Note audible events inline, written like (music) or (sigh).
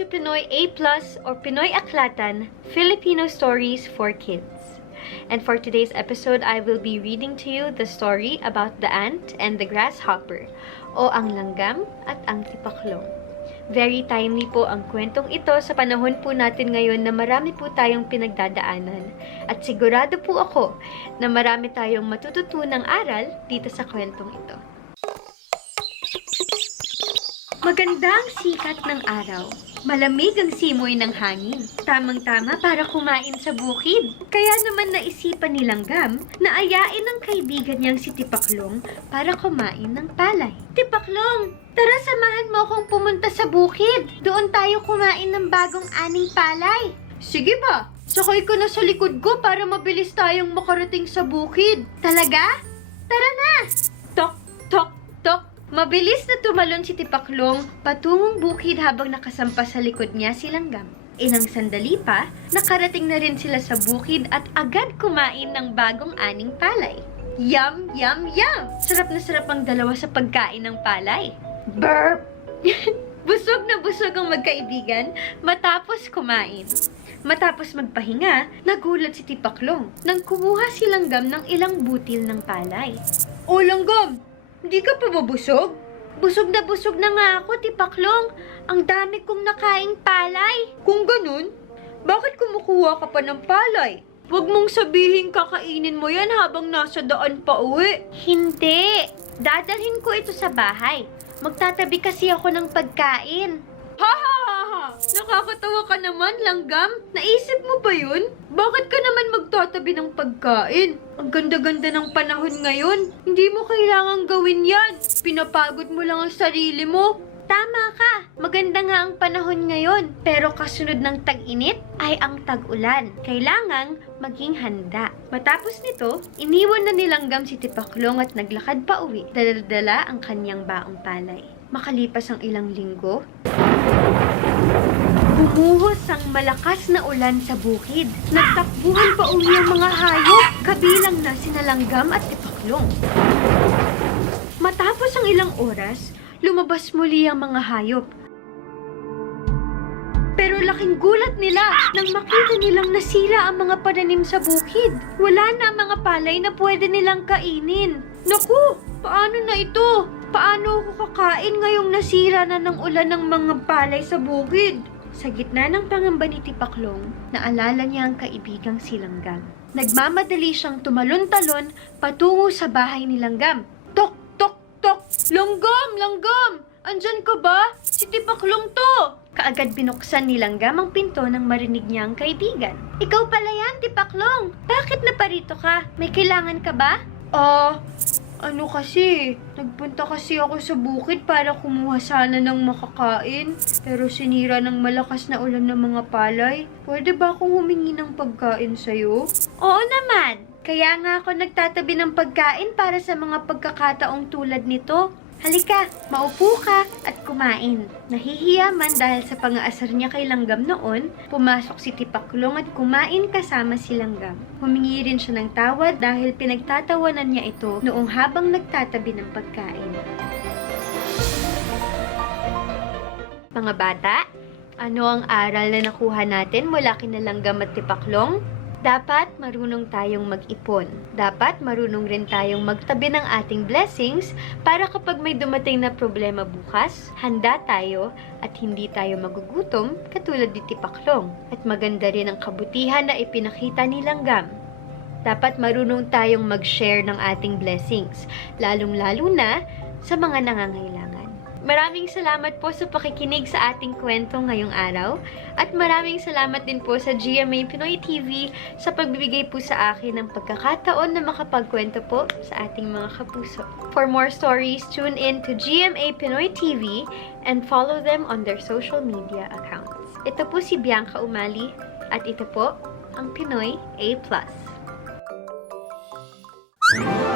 To Pinoy A or Pinoy Aklatan, Filipino Stories for Kids. And for today's episode, I will be reading to you the story about the ant and the grasshopper, o ang langgam at ang tipaklong. Very timely po ang kwentong ito sa panahon po natin ngayon na marami po tayong pinagdadaanan. At sigurado po ako na marami tayong matututunang aral dito sa kwentong ito. Maganda ang sikat ng araw. Malamig ang simoy ng hangin. Tamang-tama para kumain sa bukid. Kaya naman naisipan ni Langgam na ayain ng kaibigan niyang si Tipaklong para kumain ng palay. Tipaklong, tara samahan mo akong pumunta sa bukid. Doon tayo kumain ng bagong aning palay. Sige ba? Sakay ko na sa likod ko para mabilis tayong makarating sa bukid. Talaga? Tara na! Tok, tok, tok. Mabilis na tumalon si Tipaklong patungong bukid habang nakasampa sa likod niya si Langgam. Ilang sandali pa, nakarating na rin sila sa bukid at agad kumain ng bagong aning palay. Yum, yum, yum! Sarap na sarap ang dalawa sa pagkain ng palay. Burp! (laughs) busog na busog ang magkaibigan matapos kumain. Matapos magpahinga, nagulat si Tipaklong nang kumuha si Langgam ng ilang butil ng palay. O Langgam, hindi ka pa ba busog? Busog na busog na nga ako, Tipaklong. Ang dami kong nakaing palay. Kung ganun, bakit kumukuha ka pa ng palay? Huwag mong sabihin kakainin mo yan habang nasa daan pa uwi. Hindi. Dadalhin ko ito sa bahay. Magtatabi kasi ako ng pagkain. Ha ha ha ha! Nakakatawa ka naman, langgam. Naisip mo ba yun? Bakit ka naman magtatabi ng pagkain? Ang ganda-ganda ng panahon ngayon. Hindi mo kailangang gawin yan. Pinapagod mo lang ang sarili mo. Tama ka. Maganda nga ang panahon ngayon. Pero kasunod ng tag-init ay ang tag-ulan. Kailangang maging handa. Matapos nito, iniwan na nilanggam si Tipaklong at naglakad pa uwi. Daladala ang kanyang baong palay. Makalipas ang ilang linggo, Bumuhos ang malakas na ulan sa bukid. Nagtakbuhan pa uli ang mga hayop, kabilang na sinalanggam at tipaklong. Matapos ang ilang oras, lumabas muli ang mga hayop. Pero laking gulat nila nang makita nilang nasira ang mga pananim sa bukid. Wala na ang mga palay na pwede nilang kainin. Naku, paano na ito? Paano ako kakain ngayong nasira na ng ulan ng mga palay sa bukid? Sa gitna ng pangamba ni Tipaklong, naalala niya ang kaibigang si Langgam. Nagmamadali siyang tumalon-talon patungo sa bahay ni Langgam. Tok, tok, tok! Langgam, Langgam! Andyan ka ba? Si Tipaklong to! Kaagad binuksan ni Langgam ang pinto nang marinig niya ang kaibigan. Ikaw pala yan, Tipaklong! Bakit na parito ka? May kailangan ka ba? Ah, ano kasi, nagpunta kasi ako sa bukid para kumuha sana ng makakain. Pero sinira ng malakas na ulan ng mga palay. Pwede ba akong humingi ng pagkain sa'yo? Oo naman. Kaya nga ako nagtatabi ng pagkain para sa mga pagkakataong tulad nito. Halika, maupo ka at kumain. Nahihiya man dahil sa pang-aasar niya kay Langgam noon, pumasok si Tipaklong at kumain kasama si Langgam. Humingi rin siya ng tawad dahil pinagtatawanan niya ito noong habang nagtatabi ng pagkain. Mga bata, ano ang aral na nakuha natin mula kina Langgam at Tipaklong? Dapat marunong tayong mag-ipon. Dapat marunong rin tayong magtabi ng ating blessings para kapag may dumating na problema bukas, handa tayo at hindi tayo magugutom katulad ni Tipaklong. At maganda rin ang kabutihan na ipinakita ni Langgam. Dapat marunong tayong mag-share ng ating blessings, lalong-lalo na sa mga nangangailangan. Maraming salamat po sa pakikinig sa ating kwento ngayong araw at maraming salamat din po sa GMA Pinoy TV sa pagbibigay po sa akin ng pagkakataon na makapagkwento po sa ating mga kapuso. For more stories, tune in to GMA Pinoy TV and follow them on their social media accounts. Ito po si Bianca Umali at ito po ang Pinoy A+. Thank you